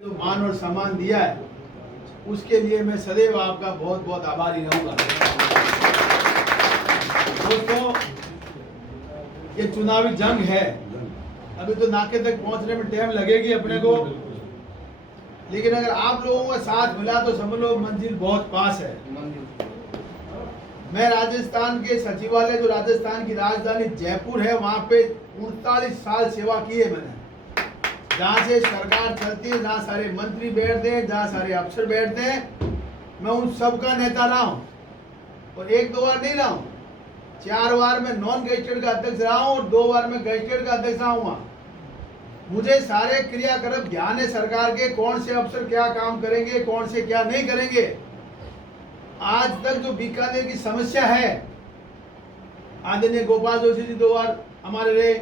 जो मान और सम्मान दिया है उसके लिए मैं सदैव आपका बहुत बहुत आभारी रहूंगा। दोस्तों, ये चुनावी जंग है, अभी तो नाके तक पहुंचने में टाइम लगेगी अपने को, लेकिन अगर आप लोगों का साथ मिला तो समझ लो मंजिल बहुत पास है। मैं राजस्थान के सचिवालय, जो राजस्थान की राजधानी जयपुर है, वहां पे 39 साल सेवा की है मैंने। जहाँ से सरकार चलती है, जहाँ सारे मंत्री बैठते हैं, जहाँ सारे अफसर बैठते हैं, मैं उन सबका नेता रहा हूँ। और एक दो बार नहीं रहा हूँ, 4 बार मैं नॉन गैजेटेड का अध्यक्ष रहा हूँ और 2 बार मैं गैजेटेड का अध्यक्ष रहा हूँ। मुझे सारे क्रियाकलाप ध्यान है सरकार के, कौन से अफसर क्या काम करेंगे, कौन से क्या नहीं करेंगे। आज तक जो बीकानेर की समस्या है, आदरणीय गोपाल जोशी जी 2 बार हमारे रहे,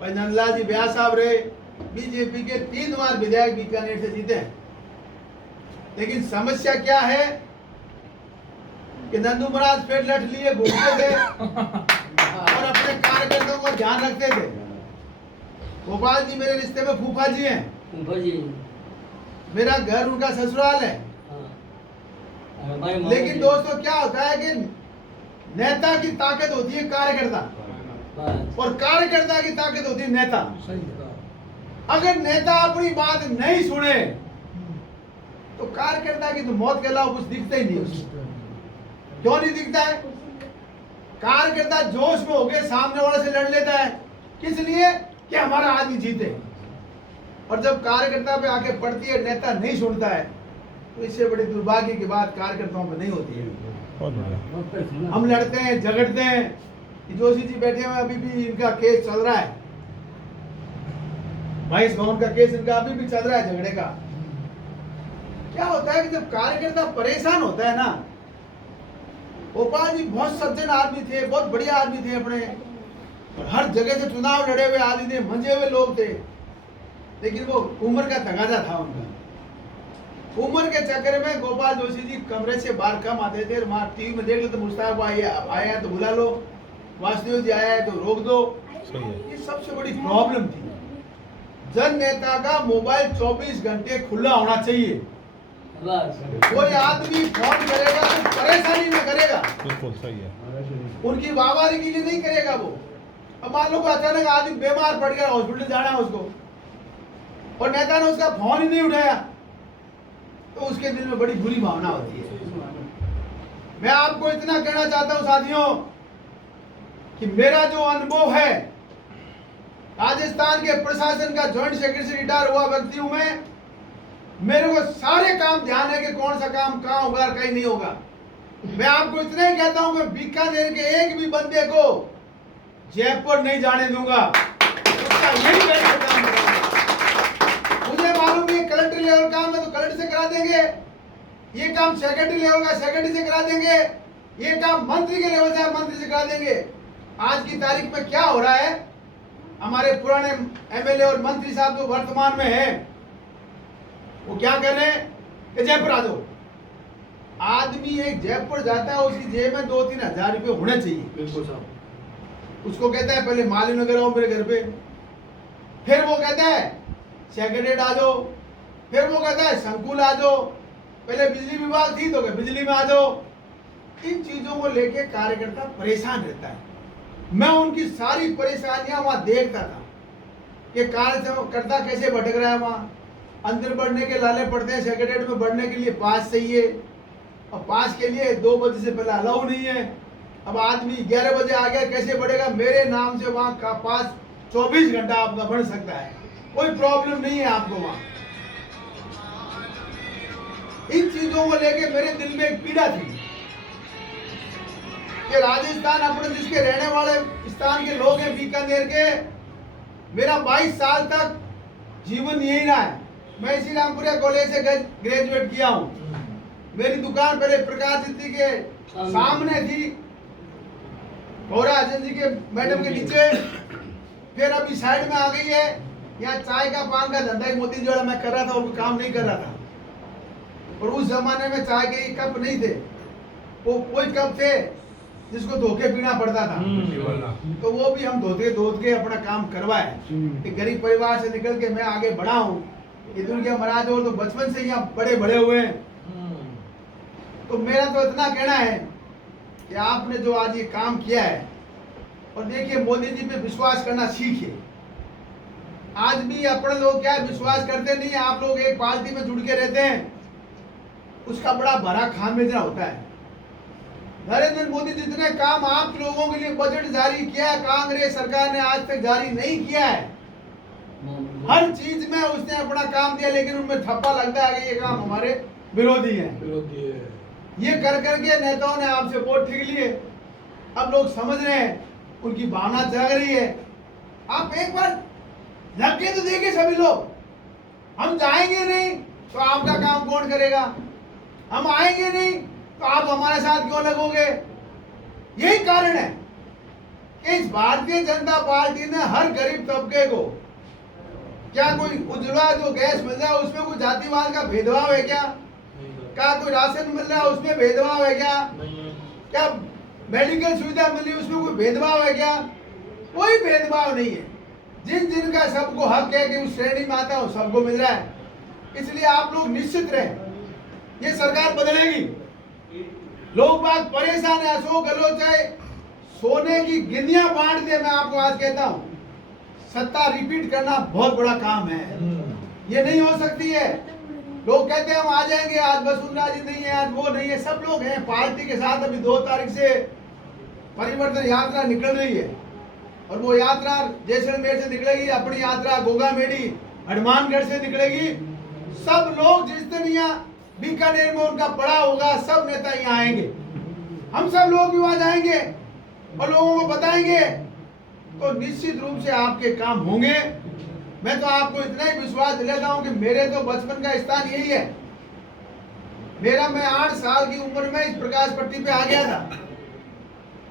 भाई नंदलाल जी ब्यास साहब रहे, बीजेपी के 3 बार विधायक बीकानेर से जीते हैं। लेकिन समस्या क्या है कि नंदू महाराज पेट लट लिए घूमते थे और अपने कार्यकर्ताओं को ध्यान रखते थे। गोपाल जी मेरे रिश्ते में फूफा जी हैं, फूफा जी मेरा घर उनका ससुराल है। लेकिन दोस्तों क्या होता है कि नेता की ताकत होती है कार्यकर्ता, और कार्यकर्ता की ताकत होती है नेता। अगर नेता अपनी बात नहीं सुने तो कार्यकर्ता की तो मौत के अलावा कुछ दिखता ही नहीं उसको। क्यों नहीं दिखता है? कार्यकर्ता जोश में होकर सामने वाले से लड़ लेता है, किस लिए? कि हमारा आदमी जीते। और जब कार्यकर्ता पे आके पड़ती है, नेता नहीं सुनता है, तो इससे बड़ी दुर्भाग्य की बात कार्यकर्ताओं पे नहीं होती है। हम लड़ते हैं, झगड़ते हैं। जोशी जी बैठे हुए, अभी भी इनका केस चल रहा है, महेश भवन का केस इनका अभी भी चल रहा है झगड़े का। क्या होता है कि जब कार्यकर्ता परेशान होता है ना, गोपाल जी बहुत सज्जन आदमी थे, बहुत बढ़िया आदमी थे अपने, और हर जगह से चुनाव लड़े हुए आदमी थे, मंजे हुए लोग थे। लेकिन वो उम्र का तगाजा था उनका। उम्र के चक्कर में गोपाल जोशी जी कमरे से बाहर कम आते थे, वहां टीवी में देख लो तो मुश्ताक आया है तो बुला लो, वासुदेव जी आया है तो रोक दो। ये सबसे बड़ी प्रॉब्लम थी। जन नेता का मोबाइल 24 घंटे खुला होना चाहिए। कोई आदमी फोन करेगा तो परेशानी में करेगा, बिल्कुल सही है, उनकी वाहवाही के लिए नहीं करेगा वो। अब मान लो अचानक आदमी बीमार पड़ गया, हॉस्पिटल जाना है उसको, और नेता ने उसका फोन ही नहीं उठाया, तो उसके दिल में बड़ी बुरी भावना होती है। मैं आपको इतना कहना चाहता हूं साथियों कि मेरा जो अनुभव है, राजस्थान के प्रशासन का जॉइंट सेक्रेटरी रिटायर हुआ व्यक्ति हूं मैं, मेरे को सारे काम ध्यान है कि कौन सा काम कहां होगा और कहीं नहीं होगा। मैं आपको इतना ही कहता हूं कि बीकानेर के एक भी बंदे को जयपुर नहीं जाने दूंगा, उसका यही काम करूंगा। मुझे मालूम है कलेक्टर लेवल काम है तो कलेक्टर से करा देंगे, ये काम सेक्रेटरी लेवल का सेक्रेटरी से करा देंगे, ये काम मंत्री के लेवल से मंत्री से करा देंगे। आज की तारीख में क्या हो रहा है, हमारे पुराने एमएलए और मंत्री साहब जो वर्तमान में है, वो क्या कह रहे हैं कि जयपुर आ जाओ। आदमी एक जयपुर जाता है, उसकी जेब में 2-3 हजार रुपये होने चाहिए। बिल्कुल साहब, उसको कहता है पहले मालीनगर आओ मेरे घर पे, फिर वो कहता है सेक्रेटरीट आ जाओ, फिर वो कहता है संकुल आ जाओ, पहले बिजली विभाग थी तो बिजली में आ जाओ। इन चीजों को लेके कार्यकर्ता परेशान रहता है। मैं उनकी सारी परेशानियां वहां देखता था कि कार्यकर्ता कैसे भटक रहा है। वहां अंदर बढ़ने के लाले पड़ते हैं, सेक्रेटरीट में बढ़ने के लिए पास चाहिए, और पास के लिए 2 बजे से पहले अलाउ नहीं है। अब आदमी 11 बजे आ गया, कैसे बढ़ेगा? मेरे नाम से वहां का पास 24 घंटा आपका बन सकता है, कोई प्रॉब्लम नहीं है आपको वहां। इन चीजों को लेके मेरे दिल में एक पीड़ा थी कि राजस्थान अपने जिसके रहने वाले स्थान के लोग हैं, बीकानेर के, मेरा 22 साल तक जीवन यही रहा है। मैं इसी रामपुरा कॉलेज से ग्रेजुएट किया हूँ। मेरी दुकान पहले प्रकाश जी के सामने थी, गौरा हसन जी के मैडम के नीचे, फिर अभी साइड में आ गई है। यहाँ चाय का पान का धंधा मोती जोड़ा मैं कर रहा था, और काम नहीं कर रहा था। और उस जमाने में चाय के कप नहीं थे, वो कोई कप थे जिसको धोके पीना पड़ता था, तो वो भी हम धोते के अपना काम करवाए। कि गरीब परिवार से निकल के मैं आगे बढ़ा हूँ, इधर क्या महाराज और तो बचपन से यहाँ बड़े बड़े हुए हैं। तो मेरा तो इतना कहना है कि आपने जो आज ये काम किया है, और देखिए मोदी जी पे विश्वास करना सीखिए। आज भी अपने लोग क्या विश्वास करते नहीं है, आप लोग एक पार्टी में जुड़ के रहते हैं, उसका बड़ा भरा खामियाजा होता है। नरेंद्र मोदी जितने काम आप लोगों के लिए बजट जारी किया है, कांग्रेस सरकार ने आज तक जारी नहीं किया है। हर चीज में उसने अपना काम दिया, लेकिन उनमें ठप्पा लगता है कि ये काम हमारे विरोधी है। ये कर करके नेताओं ने आपसे वोट ठीक लिए। अब लोग समझ रहे हैं, उनकी भावना जाग रही है। आप एक बार लग के तो देखिए सभी लोग, हम जाएंगे नहीं तो आपका काम कौन करेगा? हम आएंगे नहीं तो आप हमारे साथ क्यों लगोगे? यही कारण है कि इस भारतीय जनता पार्टी ने हर गरीब तबके को, क्या कोई उज्ज्वला जो गैस मिल रहा है उसमें कोई जातिवाद का भेदभाव है क्या? क्या कोई राशन मिल रहा है उसमें भेदभाव है क्या? क्या मेडिकल सुविधा मिल रही है उसमें कोई भेदभाव है क्या? कोई भेदभाव नहीं है। जिन जिनका सबको हक है कि उस श्रेणी में आता है सबको मिल रहा है। इसलिए आप लोग निश्चित रहें, ये सरकार बदलेगी। लोग बात परेशान है, अशोक गहलोत चाहे सोने की गिनियां बांट दे, मैं आपको आज कहता हूं, सत्ता रिपीट करना बहुत बड़ा काम है। ये नहीं हो सकती है। लोग कहते हैं हम आ जाएंगे, आज वसुंधरा जी नहीं है, आज वो नहीं है, सब लोग हैं पार्टी के साथ। अभी 2 तारीख से परिवर्तन यात्रा निकल रही है, और वो यात्रा जैसलमेर से निकलेगी, अपनी यात्रा गोगामेडी हनुमानगढ़ से निकलेगी। सब लोग जिस दिन यहाँ बीकानेर में उनका पड़ा होगा, सब नेता यहाँ आएंगे। हम सब लोग भी वहां जाएंगे और लोगों को बताएंगे, तो निश्चित रूप से आपके काम होंगे। मैं तो आपको इतना ही विश्वास दिलाता हूं कि मेरे तो बचपन का स्थान यही है। मैं 8 साल की उम्र में इस प्रकाश पट्टी पे आ गया था।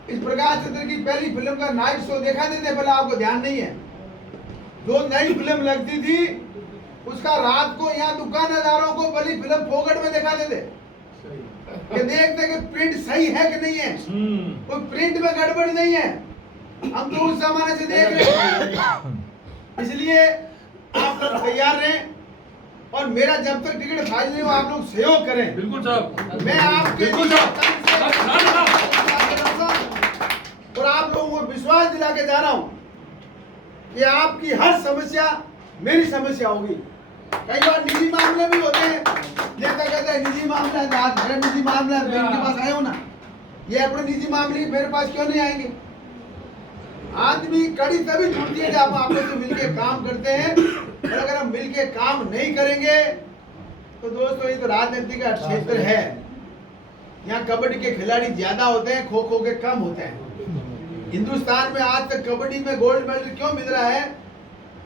इस प्रकाश चित्र की पहली फिल्म का नाइट शो देखा थे, पहले आपको ध्यान नहीं है। जो नई फिल्म लगती थी उसका रात को यहाँ दुकानदारों को पहली फिल्म फोकट में दिखाते थे कि देखते कि प्रिंट सही है कि नहीं है, कोई प्रिंट में गड़बड़ नहीं है। हम तो उस जमाने से देख रहे हैं। इसलिए आप लोग तैयार रहें, और मेरा जब तक टिकट फाइल नहीं हो आप लोग सहयोग करें। बिल्कुल साहब, मैं आपके बिल्कुल और आप लोगों को विश्वास दिला के जा रहा हूं कि आपकी हर समस्या मेरी समस्या होगी। कई बार निजी मामले भी होते हैं, नेता कहता है निजी मामला है, आज मेरा निजी मामला है, मैं इनके पास आया हूं ना। ये अपने निजी मामले मेरे पास क्यों नहीं आएंगे? आदमी कड़ी तभी जुड़ती है जब आप लोग मिलके काम करते हैं, और अगर हम मिलके काम नहीं करेंगे तो दोस्तों ये तो राजनीति का क्षेत्र है। यहाँ कबड्डी के खिलाड़ी ज्यादा होते हैं, खो खो के कम होते हैं। हिंदुस्तान में आज तक कबड्डी में गोल्ड मेडल क्यों मिल रहा है?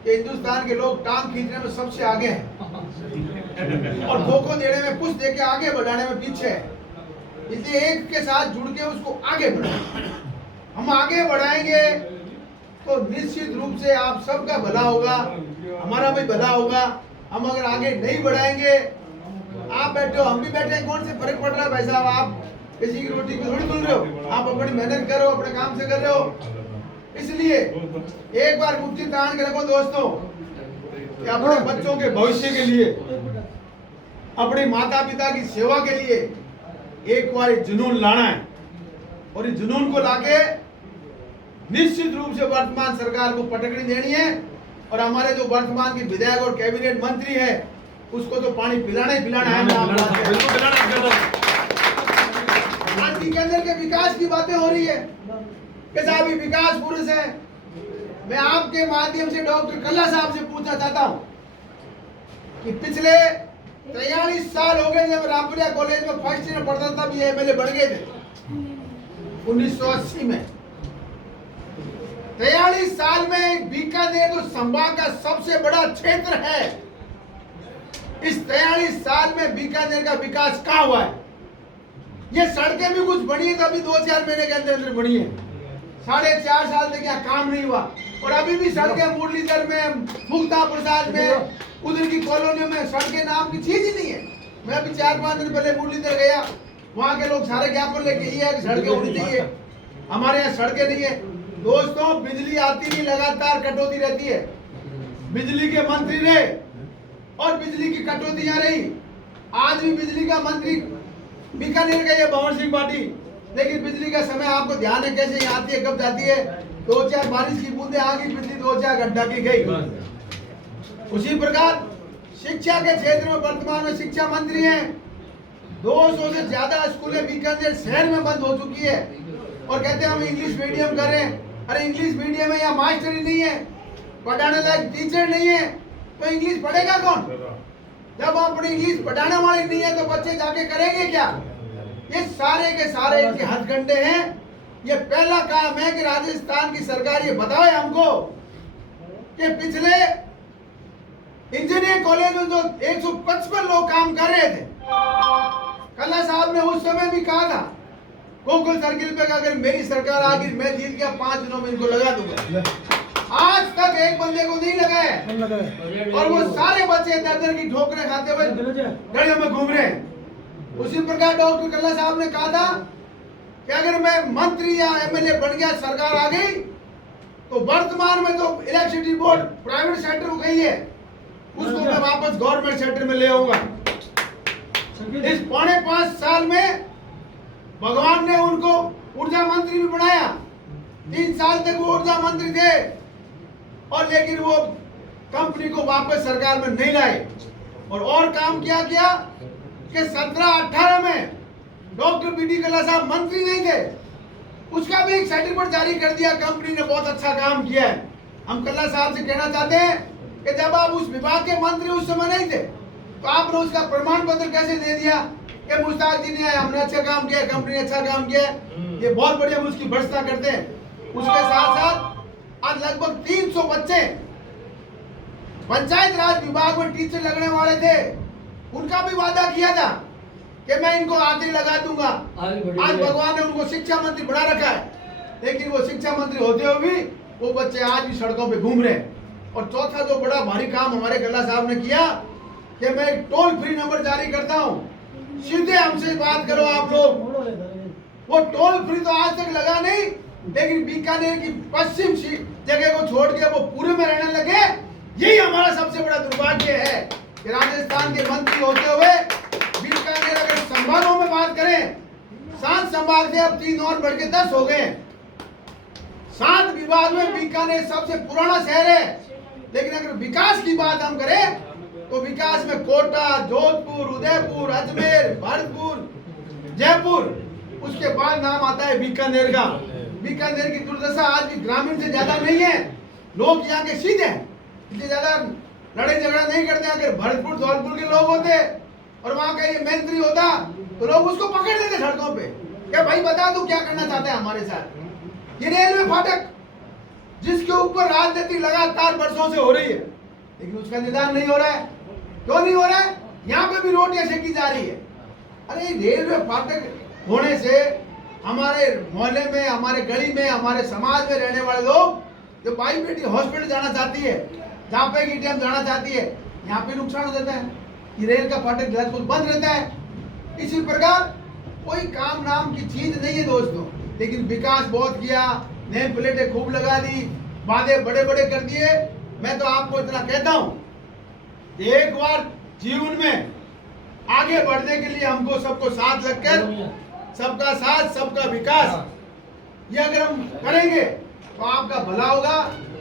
कि हिंदुस्तान के लोग टांग खींचने में सबसे आगे हैं, और खो खो देने में पुश देके आगे बढ़ाने में पीछे है। इसलिए एक के साथ जुड़ के उसको आगे बढ़ाएं। हम आगे बढ़ाएंगे तो निश्चित रूप से आप सबका भला होगा, हमारा भी भला होगा। हम अगर आगे नहीं बढ़ाएंगे, आप बैठे हो हम भी बैठे हैं, कौन से फर्क पड़ रहा है भाई साहब? आप किसी की रोटी को थोड़ी तुल रहे हो, आप अपनी मेहनत करो, अपने काम से कर रहे हो। इसलिए एक बार मुट्ठी तान के रखो दोस्तों कि अपने बच्चों के भविष्य के लिए, अपने माता पिता की सेवा के लिए एक बार जुनून लाना है, और इस जुनून को लाके निश्चित रूप से वर्तमान सरकार को पटकनी देनी है। और हमारे जो वर्तमान के विधायक और कैबिनेट मंत्री है उसको तो पानी पिलाना ही पिलाना है। आज बीकानेर के विकास की बातें हो रही है कि साहब ये विकास पुरुष है। मैं आपके माध्यम से डॉक्टर कल्ला साहब से पूछना चाहता हूं कि पिछले 43 साल हो गए जब रामपुरिया कॉलेज में फर्स्ट ईयर पढ़ता था, भी एमएलए बढ़ गए थे 1980 में। 43 साल में बीकानेर तो संभाग का सबसे बड़ा क्षेत्र है। इस 43 साल में बीकानेर का विकास कहाँ हुआ है? ये सड़कें भी कुछ बनी है तो अभी 2-4 महीने के अंदर अंदर बनी है। 4.5 साल तक यहाँ काम नहीं हुआ, और अभी भी सड़कें मुरलीधर में, मुक्ता प्रसाद में, उधर की कॉलोनियों में सड़कें नाम की चीज ही नहीं है। मैं अभी 4-5 दिन पहले मुरलीधर गया, वहाँ के लोग सारे ज्ञापन लेके ये है कि सड़कें होनी चाहिए, हमारे यहाँ सड़कें नहीं है। दोस्तों बिजली आती नहीं, लगातार कटौती रहती है। बिजली के मंत्री ने और बिजली की कटौतियां रही। आज भी बिजली का मंत्री बीकानेर का ये भंवर सिंह पाटिल, लेकिन बिजली का समय आपको ध्यान है कैसे आती है, कब जाती है। 2-4 बारिश की बूंदे आ गई, बिजली 2-4 घंटा की गई। उसी प्रकार शिक्षा के क्षेत्र में वर्तमान में शिक्षा मंत्री हैं। 200 से ज्यादा स्कूलें बीकानेर शहर में बंद हो चुकी है और कहते हैं हम इंग्लिश मीडियम कर रहे हैं। अरे इंग्लिश मीडियम है, या मास्टर ही नहीं है, पढ़ाने लायक टीचर नहीं है, तो इंग्लिश पढ़ेगा कौन? जब अपनी इंग्लिश पढ़ाने वाले नहीं है तो बच्चे जाके करेंगे क्या? ये सारे के सारे इनके हथकंडे हैं। ये पहला काम है कि राजस्थान की सरकार ये बताए हमको कि पिछले इंजीनियरिंग कॉलेज में जो 155 लोग काम कर रहे थे, कल्ला साहब ने उस समय भी कहा था गोकुल सर्किल पे, अगर मेरी सरकार आ गई मैं जीत गया 5 दिनों में इनको लगा दूंगा। आज तक एक बंदे को नहीं लगा है और वो सारे बच्चे दर की ठोकरें खाते हुए गलियों में घूम रहे हैं। उसी प्रकार डॉक्टर कल्ला साहब ने कहा था कि अगर मैं मंत्री या एमएलए बन गया, सरकार आ गई, तो वर्तमान में जो इलेक्ट्रिसिटी बोर्ड प्राइवेट सेक्टर को गई है उसको मैं वापस गवर्नमेंट सेक्टर में ले आऊंगा। इस 4.5 साल में भगवान ने उनको ऊर्जा मंत्री भी बनाया। 3 साल तक वो ऊर्जा मंत्री थे और लेकिन वो कंपनी को वापस सरकार में नहीं लाए। और काम क्या किया कि 17-18 में डॉक्टर बीडी कल्ला साहब मंत्री नहीं थे, उसका भी एक सर्टिफिकेट जारी कर दिया। कंपनी ने बहुत अच्छा काम किया है। हम कल्ला साहब से कहना चाहते हैं कि जब आप उस विभाग के मंत्री उस समय नहीं थे तो आपने उसका प्रमाण पत्र कैसे दे दिया कि मुश्ताक जी ने हमने अच्छा काम किया, कंपनी ने अच्छा काम किया। ये बहुत बढ़िया, उसकी भर्त्सना करते हैं। उसके साथ साथ आज लगभग 300 बच्चे पंचायत राज विभाग में टीचर लगने वाले थे, उनका भी वादा किया था कि मैं इनको आगे लगा दूंगा। आज भगवान ने उनको शिक्षा मंत्री बना रखा है, लेकिन वो शिक्षा मंत्री होते हुए भी वो बच्चे आज भी सड़कों पे घूम रहे हैं। और चौथा जो बड़ा भारी काम हमारे कल्ला साहब ने किया कि मैं एक टोल फ्री नंबर जारी करता हूँ, सीधे हमसे बात करो आप लोग। वो टोल फ्री तो आज तक लगा नहीं, लेकिन बीकानेर की पश्चिम जगह को छोड़ के वो पूरे में रहने लगे। यही हमारा सबसे बड़ा दुर्भाग्य है कि राजस्थान के मंत्री होते हुए बीकानेर, अगर संभागों में बात करें, 7 संभाग थे, अब 3 और बढ़ के 10 हो गए। 7 विभाग में बीकानेर सबसे पुराना शहर है। लेकिन अगर विकास की बात हम करें तो विकास में कोटा, जोधपुर, उदयपुर, अजमेर, भरतपुर, जयपुर, उसके बाद नाम आता है बीकानेर का। बीकानेर की दुर्दशा आज भी ग्रामीण से ज्यादा नहीं है। लोग यहाँ के सीधे हैं, इसलिए ज्यादा लड़ाई झगड़ा नहीं करते। अगर भरतपुर, धौलपुर के लोग होते और वहां का ये मंत्री होता तो लोग उसको पकड़ देते सड़कों पे, क्या भाई बता तू क्या करना चाहते हैं हमारे साथ। ये रेलवे फाटक जिसके ऊपर राजनीति लगातार वर्षों से हो रही है, लेकिन उसका निदान नहीं हो रहा है। क्यों नहीं हो रहा है? यहाँ पे भी रोटियां सेकी जा रही है। अरे रेलवे फाटक होने से हमारे मोहल्ले में, हमारे गली में, हमारे समाज में रहने वाले लोग जो भाई बेटी हॉस्पिटल जाना चाहती है, जहाँ पे एटीएम जाना चाहती है, यहाँ पे नुकसान हो जाता है। ये रेल का फाटक लगभग बंद रहता है। इसी प्रकार कोई काम नाम की चीज नहीं है दोस्तों, लेकिन विकास बहुत किया, नेम प्लेटें खूब लगा दी, वादे बड़े बड़े कर दिए। मैं तो आपको इतना कहता हूं, एक बार जीवन में आगे बढ़ने के लिए हमको सबको साथ लगकर, सबका साथ सबका विकास, ये अगर हम करेंगे तो आपका भला होगा।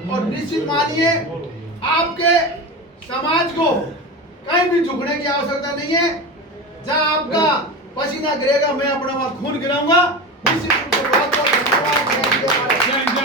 और निश्चित मानिए आपके समाज को कहीं भी झुकने की आवश्यकता नहीं है। जहां आपका पसीना गिरेगा मैं अपना वहां खून गिराऊंगा। निश्चित